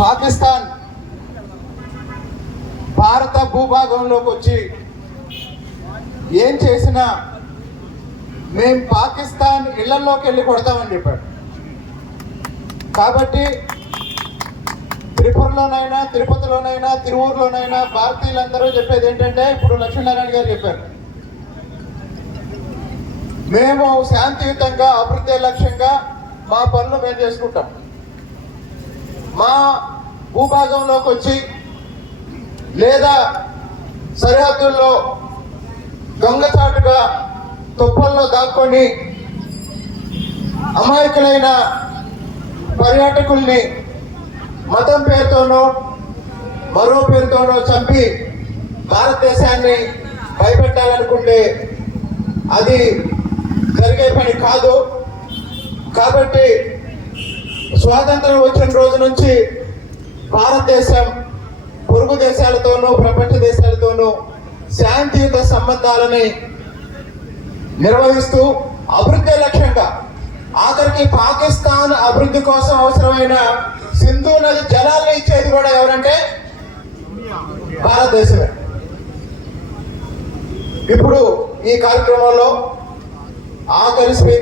పాకిస్తాన్ భారత భూభాగంలోకి వచ్చి ఏం చేసినా మేము పాకిస్తాన్ ఇళ్లలోకి వెళ్ళి కొడతామని చెప్పాడు. కాబట్టి త్రిపురలోనైనా, తిరుపతిలోనైనా, తిరువూరులోనైనా భారతీయులందరూ చెప్పేది ఏంటంటే, ఇప్పుడు లక్ష్మీనారాయణ గారు చెప్పారు, మేము శాంతియుతంగా అభివృద్ధి లక్ష్యంగా మా పనులు మేము చేసుకుంటాం. మా భూభాగంలోకి వచ్చి లేదా సరిహద్దుల్లో దొంగచాటుగా తుప్పల్లో దాక్కొని అమాయకులైన పర్యాటకుల్ని మతం పేరుతోనో మరో పేరుతోనో చంపి భారతదేశాన్ని భయపెట్టాలనుకుంటే అది జరిగే పని కాదు. కాబట్టి స్వాతంత్రం వచ్చిన రోజు నుంచి భారతదేశం పొరుగు దేశాలతోనూ ప్రపంచ దేశాలతోనూ శాంతియుత సంబంధాలని నిర్వహిస్తూ అభివృద్ధి లక్ష్యంగా, ఆఖరికి పాకిస్తాన్ అభివృద్ధి కోసం అవసరమైన సింధు నది జలాలను ఇచ్చేది కూడా ఎవరంటే భారతదేశమే. ఇప్పుడు ఈ కార్యక్రమంలో ఆఖరి స్పీకర్